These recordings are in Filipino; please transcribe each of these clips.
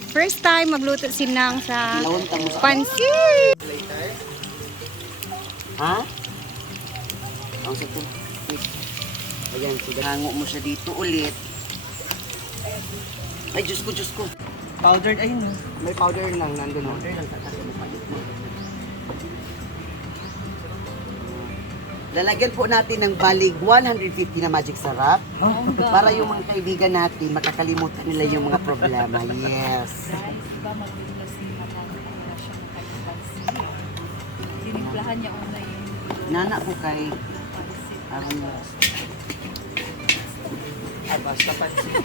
First time magluto sinang sa pansit. Ha? Ang sa ito. Ayan, so hango mo siya dito ulit. Ay, Diyos ko. Powdered, ayun. May powder lang, nandun. Powder lang sa taas mo palit mo. Lalagyan po natin ng balig 150 na magic sarap. Para yung mga kaibigan natin, makakalimutan nila yung mga problema. Yes. Guys, iba magulo si Mama na siya nakaipansin. Tinimplahan niya una yung Nana ko kay pansit. Basta pansin.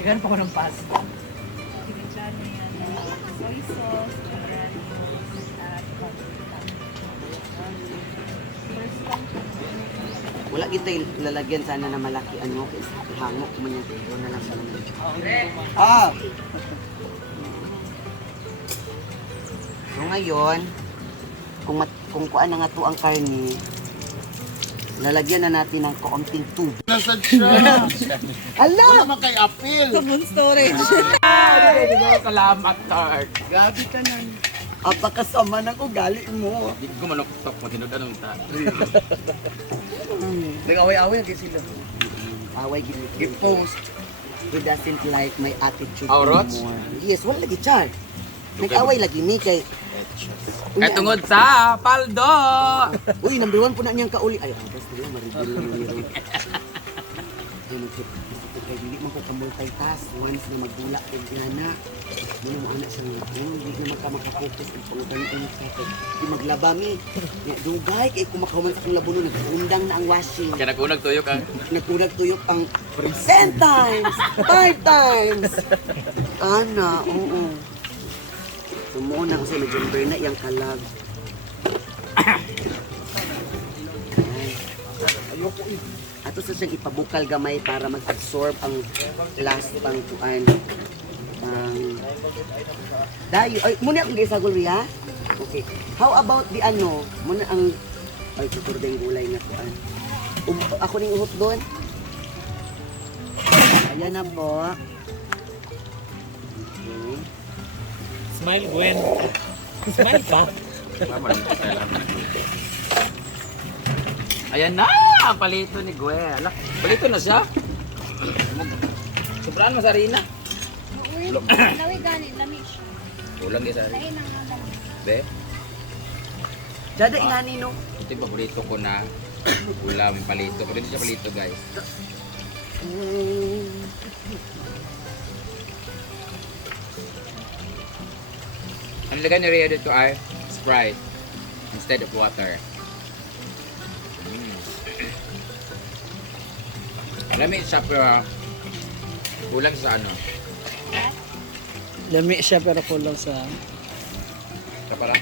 Nagano pa ko ng pasta. Tinimplahan niya yan ng soy sauce, granulates, at paprika. First time ko. wala kita lalagyan sana na malaki ano kasi hango ko man yung tuyo na lang sana. So ngayon, kung kuan na nga to ang karne, lalagyan na natin ng kaunting tubig. Nasad siya. Ala! Wala man kay apil. Sabon storage. Salamat, Tart. Gabi ka na. Apakasama na ko gali mo. Hindi ko manok-tok mo, tinudan ng ta. Nag-away-away kasi sila. Away gini. I-post. He doesn't like my attitude Aurats? anymore. Yes, wala lagi char. Nag-away lagi mi kay. Uy, Kaya tungod sa paldo! Uy, number 1 po na niyang kauli. Ay, basta lang, marigil lang yun. Ay, nagkip kay dili man ko ka-multitask. Once na magdula ko gana. Muna mo anak sa mga hindi naman ka makapokus ang pangutang-utang sa akin. Di maglaba mi. Dugay, kay kumakahuman sa akong labuno, nag-undang na ang washing. Kaya nakunag tuyo ka. Nagkunag tuyok ang 10 times! 5 times! Ana, oo. Sumuuna ko sa medyo na yung kalag. Ato sa siyang ipabukal gamay para mag-absorb ang last pang kuan. Dayo, ay, muna akong gisagol ha? Okay. How about the ano? Muna ang, ay, tuturda yung gulay na kuan. Ako ning uhot doon. Ayan na po. Okay. Smile, Gwen. Smile pa. Ayan na! Ang palito ni Gwen. Ala, palito na siya. Sobraan mo sa harina. Lawi gani, lami siya. Kulang din sa harina. Lain ang naman. Be, Dada ingani no. ito yung paborito ko na ulam palito. Palito siya palito, guys. Ang lagay ni Rhea dito ay Sprite instead of water. Lami siya pero kulang sa ano. Lami siya pero kulang sa... Sa para.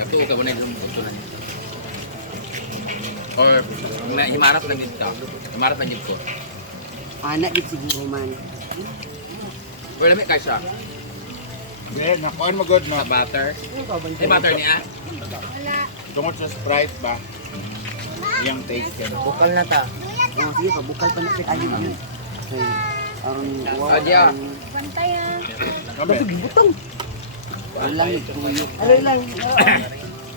Katuo ka muna yung ito na niya. Or himarap lang dito. Himarap lang dito. Anak gid siguro man. Or lami ka siya. Ben, nakuan mo good Sa no. butter. Ay butter niya. Wala. Tungod sa Sprite ba? Yung taste yan. Bukal na ta. Oh, sige, pabukal pa na sa kayo man. Okay. Wow. Adya. Bantay ah. Kabe. Walang tuyok. Ano lang?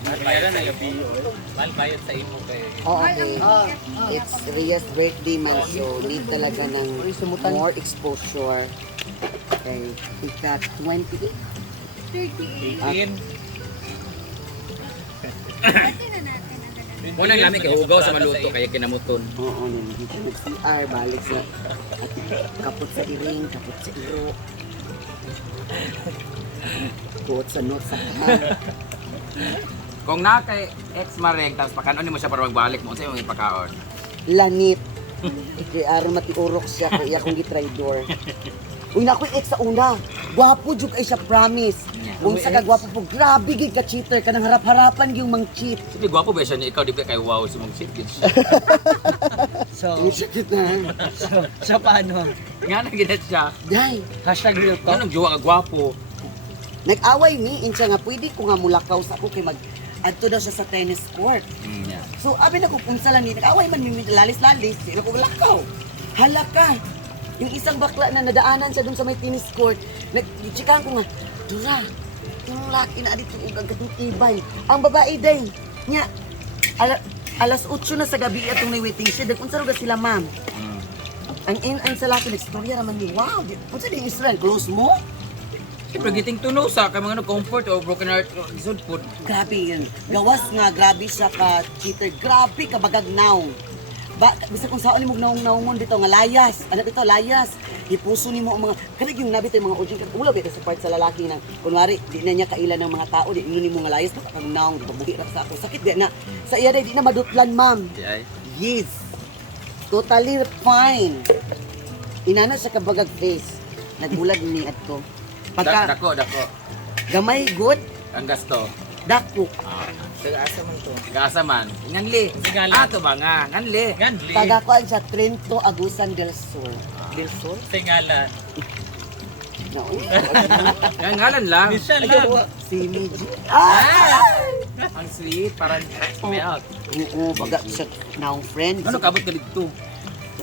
Mayroon na yung bio. Malbayad sa imo kay. Oh, okay. It's Ria's birthday man, so need talaga ng more exposure. Okay. Ika 28. 38. Pati na natin agad. Muna lang lami kay hugaw sa maluto kay kinamuton. Oo, nandito nag-CR, balik sa at kapot sa iring, kapot sa iro. Kuot sa note sa kahal. Kung na kay ex mareg tapos pakanon mo siya para magbalik mo sa imong ipakaon. Langit. Kaya aron matiurok siya kaya akong gitraidor. Uy, nakoy ex sa una. Gwapo jud ay siya, promise. Kung sa kagwapo po, grabe gid ka cheater ka nang harap-harapan yung mang cheat. Sige gwapo ba siya ni ikaw di ba kay wow si mong shit gid siya. So, Ang cheat na. sa paano? Nga na gid siya. Day, Hashtag real talk. Anong jowa ka gwapo? nag-away ni insya nga pwede ko nga mulakaw sa ako kay mag adto daw siya sa tennis court. Yeah. So abi na ko unsa lang ni nag-away man mi lalis-lalis, sino ko lakaw. Hala ka. Yung isang bakla na nadaanan siya dun sa may tennis court, nag-chikahan ko nga, Dura, yung laki na dito ug gatong ibay. Ang babae day, nya, alas 8 na sa gabi atong may waiting shed. Unsa ra sila, ma'am? Ang sa laki nagstorya naman ni, wow, unsa din Israel, close mo? Siyempre, giting tuno sa kay mga comfort o broken heart isod po. Grabe yun. Gawas nga, grabe siya ka cheater. Grabe ka bagagnaw. Bisa kung saan mo naungon dito nga layas. Ano dito, layas. Ipuso ni mo ang mga, kanig yung nabi tayo mga ujing. Ula ba ito sa part sa lalaki na, kunwari, di na niya kailan ng mga tao, di ni mo nga layas, baka kang naong, buhi ra sa ako. Sakit di na. Sa iya di na madutlan, ma'am. Ay. Yes. Totally fine. Inana sa kabagag face. Nagbulag ni Adko. Pagka Dako. gamay good, Ang gasto. dako. Taga-asa man to. Gaasa man. Nganli. Sigala. Ato ba nga? Nganli. Gandli. Tagakuan sa Trento, Agusan del Sur. Del Sur? Tingala. No. Yang ngalan lang. Michelle lang. Si Miji. Ah! Ang sweet. Parang may out. Oo, baga siya naong friend. Ano kabot ka dito?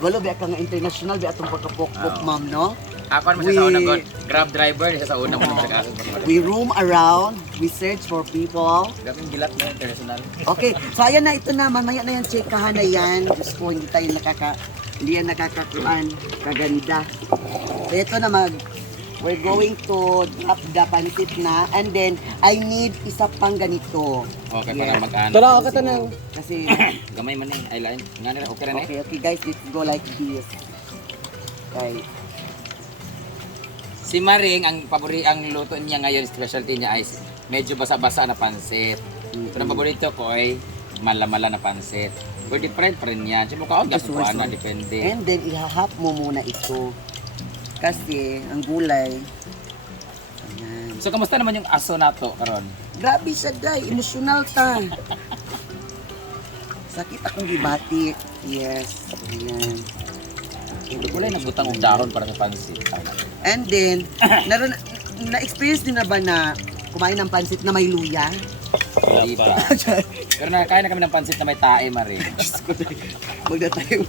Walo, biya ka nga international, biya atong pagkapokpok, Oo. ma'am, no? Ako naman siya sa unang god. Grab driver siya sa unang mga taga-asa. We roam around, we search for people. Grabe yung gilat na international. Okay, so ayan na, ito na, mamaya na yan, checkahan na yan. Diyos ko, hindi yan nakakakuan, kaganda. So ito na we're going to drop the pansit na, and then, I need isa pang ganito. Okay, para mag-ano. Tara, ako tanang. Kasi, Gamay man eh. Eyeliner. Nga nila, okay na eh. okay guys, let's go like this. Okay. Si Maring, ang luto niya ngayon, specialty niya ay medyo basa-basa na pansit. Pero ang paborito ko ay mala-mala na pansit. Pero different pa rin yan. Siyempre kaon, gasukuan na, depende. And then, ihahap mo muna ito. Kasi, ang gulay, ayan. So, kamusta naman yung aso nato, karon? Grabe siya, day. Emotional ta. Sakit akong gibati. Yes. Ayan. Wala yung nagbutang og dahon para sa pansit. And then, na-experience din na ba na kumain ng pansit na may luya? Hindi pa. Pero nakakain na kami ng pansit na may tae, Maring. Magda tayo.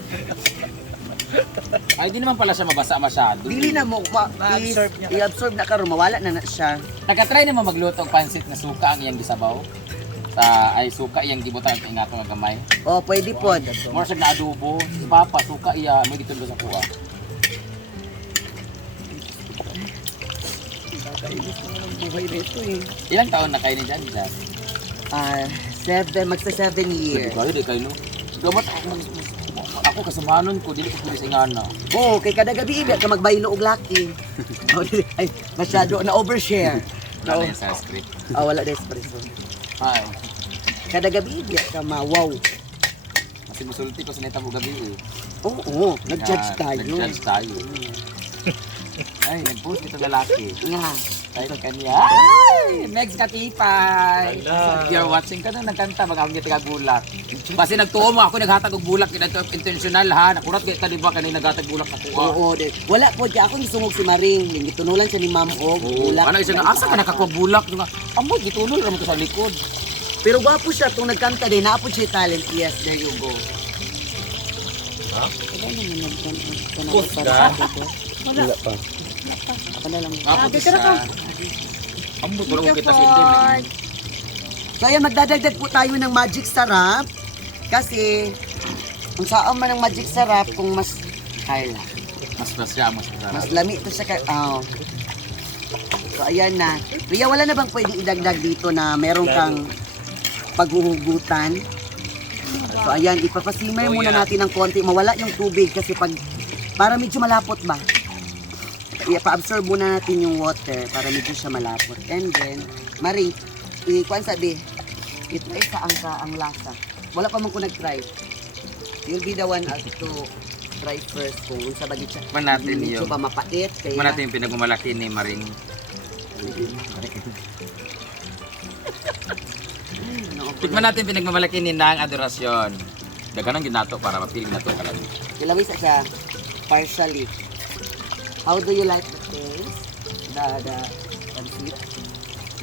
Ay, di naman pala siya mabasa masyado. Dili na mo, Ma-absorb niya. i-absorb na karon mawala na siya. Nakatry naman magluto og pansit na suka ang iyang gisabaw. Ay suka iyang gibutang ang ingato nga gamay. Oh, pwede po. More siya na adobo. Si Papa, suka iya. May dito sa kuha. Buhay nito eh. Ilang taon na kayo ni Jan Jan? 7 years. Kayo, di kayo, no? Damat ako kasamanon ko, dili ko pulis ingana. Oo, kay kada gabi ibi ka magbaylo og laki. Ay, masyado na overshare. Wala yan sa script. Wala na espresso. Ay, Kada gabi ibi ka mawaw. kasi musulti ko sa netabo gabi eh. Oo, nag-judge tayo. Nag-judge tayo. Ay, nag-post ito lalaki. Nga. Tayo kanya. Ay, Megs Katipay. Wala. You're watching ka na nagkanta, mag-awang kita bulak. Kasi nagtuo mo ako, naghatag og bulak, intentional ha. Nakurat kita, di ba, kanina naghatag bulak ako. Oo, de. Wala po di ako gisungog si Maring. Gitunulan siya ni Ma'am Og. Oo, ano isa nga, asa ka nakakuha bulak? Nga, amo, gitunol naman ko sa likod. Pero gwapo siya kung nagkanta din. Naapod siya yung talent. Yes, there you go. Ha? Wala naman nagkanta. Post ka? Wala. pa. Ako na lang. Ako Okay, isa. tara ka. Amo, tulong kita sa Indian. So ayan, magdadagdag po tayo ng magic sarap. Kasi, kung saan man ang magic sarap, kung mas, ay, Mas siya, mas masarap. mas lami ito siya. So ayan na. Ria, wala na bang pwedeng idagdag dito na meron kang paghuhugutan? So ayan, ipapasimmer muna natin ng konti. Mawala yung tubig kasi para medyo malapot ba? Pa-absorb muna natin yung water para medyo siya malapot. And then, Maring, kuan sabi, i-try sa ang lasa. Wala pa man ko nag-try. You'll be the one to try first kung unsa ba gid siya. Man natin Medyo yun. pa mapait kaya. Man natin yung pinagmamalaki ni Maring. Tikman natin pinagmamalaki ni Nang Adorasyon. Dagan ang ginato para mapiling na ito kalami. Kilawis siya partially. How do you like the taste? The sweet?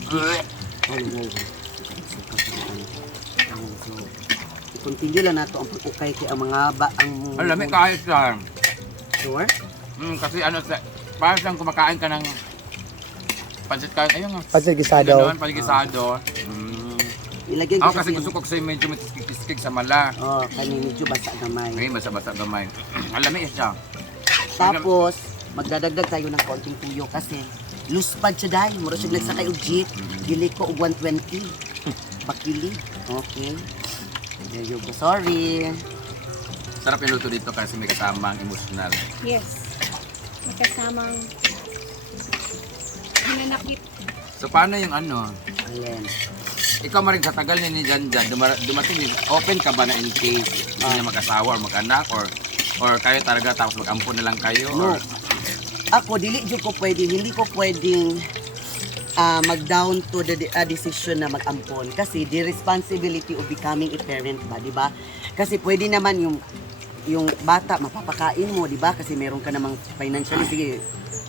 So, i-continue lang nato ang pag-ukay kay ang mga ang Ang lami kahit siya. Sure? Kasi ano, parang siyang kumakain ka ng pansit ka, ayun nga. Pansit gisado. Ganon, panigisado. Ilagyan Ako ko kasi gusto ko kasi medyo matiskik sa mala. Oh, kani medyo basa naman. Ngayon, basa-basa gamay. Alam siya. Tapos, magdadagdag tayo ng konting tuyo kasi luspad siya dahil. Muro siya nagsakay og jeep. Dili ko og 120. Bakili. Okay. There you go. Sorry. Sarap yung luto dito kasi may kasamang emotional. Yes. May kasamang hinanakit. So paano yung ano? Ayan. Ikaw maring sa tagal ni Jan Jan, dumating din, open ka ba na in case hindi niya mag-asawa or mag-anak or kayo talaga tapos mag-ampon na lang kayo? No. Or, Ako, dili jud ko pwede, hindi ko pwedeng mag-down to the decision na mag-ampon. Kasi the responsibility of becoming a parent ba, di ba? Kasi pwede naman yung bata, mapapakain mo, di ba? Kasi meron ka namang financially, sige,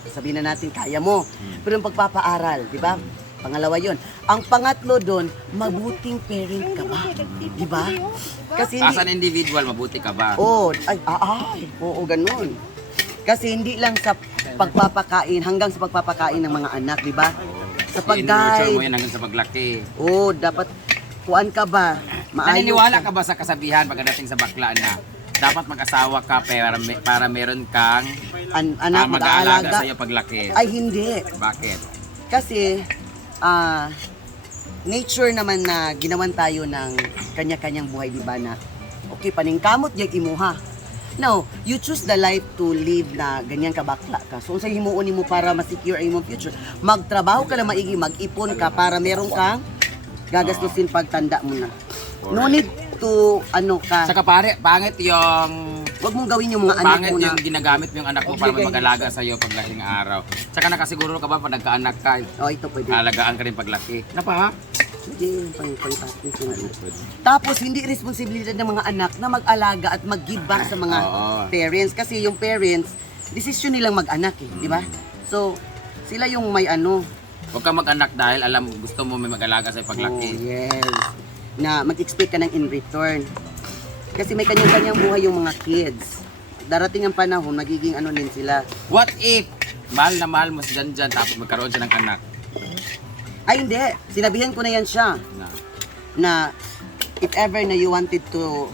sabihin na natin, kaya mo. Pero yung pagpapaaral, di ba? Pangalawa yon. Ang pangatlo doon, mabuting parent ka ba? Di ba? Kasi as an individual, mabuti ka ba? oo, ganun. Kasi hindi lang sa pagpapakain, hanggang sa pagpapakain ng mga anak, di ba? Sa I-nurture mo pag-guide, yan hanggang sa paglaki. dapat kuan ka ba? Naniniwala ka ba sa kasabihan pagdating sa bakla na dapat mag-asawa ka para meron kang anak mag-aalaga mag-aalaga? sa iyo paglaki? Ay, hindi. Bakit? Kasi, nature naman na ginawan tayo ng kanya-kanyang buhay, di ba na, okay, paningkamot yung imuha. Now, you choose the life to live na ganyan ka bakla ka. So, sa himuon mo para ma-secure ang imong future, magtrabaho ka na maigi, mag-ipon ka para meron kang gagastusin pagtanda mo na. No need to, Saka pare, pangit yung wag mong gawin yung mga anak pangit mo na. yung ginagamit mo yung anak mo para may mag-alaga sa iyo paglaki ng araw. Saka nakasiguro ka ba pag nagkaanak ka, Oh, ito pwede. alagaan ka rin paglaki. Ano pa ha? Hindi, pang-practice na. Tapos, hindi responsibilidad ng mga anak na mag-alaga at mag-give back sa mga Oo. parents. Kasi yung parents, desisyon nilang mag-anak di ba? So, sila yung may Huwag kang mag-anak dahil alam gusto mo may mag-alaga sa iyo oh, paglaki. yes. Na mag-expect ka ng in return. Kasi may kanyang-kanyang buhay yung mga kids. Darating ang panahon, magiging din sila. What if mahal na mahal mo si Janjan tapos magkaroon siya ng anak? Ay, hindi. Sinabihan ko na yan siya. Na if ever na you wanted to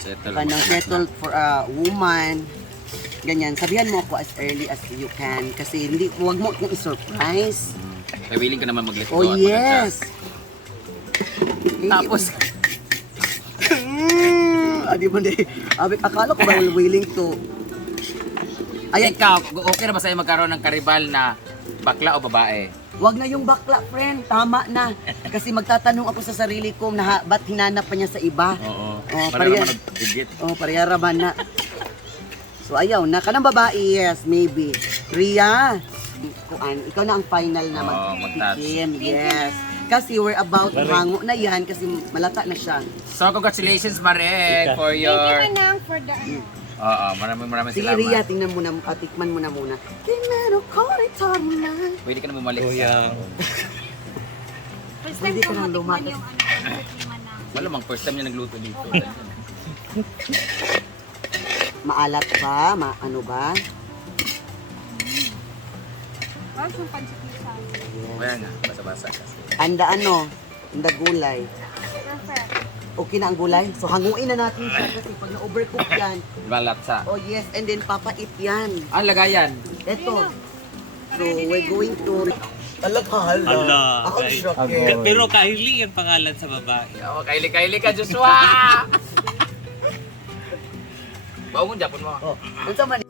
settle for a woman, ganyan, sabihan mo ako as early as you can. Kasi hindi, huwag mo kong i-surprise. Kaya willing ka naman mag-let go Oh, at yes. Tapos, Adi mo di. Akala ko ba willing to. ay ikaw, okay na ba sa'yo magkaroon ng karibal na bakla o babae? Wag na yung bakla, friend. Tama na. Kasi magtatanong ako sa sarili ko na ba't hinanap pa niya sa iba. Oo. Oh, Para naman nag-digit. Pareharaman na. So, ayaw na. Kanang babae, yes, maybe. Ria, ikaw na ang final na mag-tikim. Yes. Kasi we're about to hango na yan kasi malata na siya. So, congratulations, Mare, for Thank your... you, Manang, for the Oo, maraming Sige, salamat. Ria, tingnan mo na, tikman mo na muna. Primero, korito na. Pwede ka na bumalik Kuya. First Pwede time ka ko nang matikman lumakas. yung pansit ni Manang. Malamang first time niya nagluto dito. Maalat ba? Ano ba? Parang yung pansit ni Sally. Yes. Kaya nga, basa-basa kasi. Anda anda gulay. Perfect. Okay na ang gulay? So hanguin na natin siya kasi pag na-overcook yan, Balatsa. oh yes, and then papait yan. Ah, lagayan. Ito. So we're going to... Ala. Ako shock eh. Pero Kylie ang pangalan sa babae. Oh, kaili ka, Joshua! Baong Japon mo. Oh, unsa man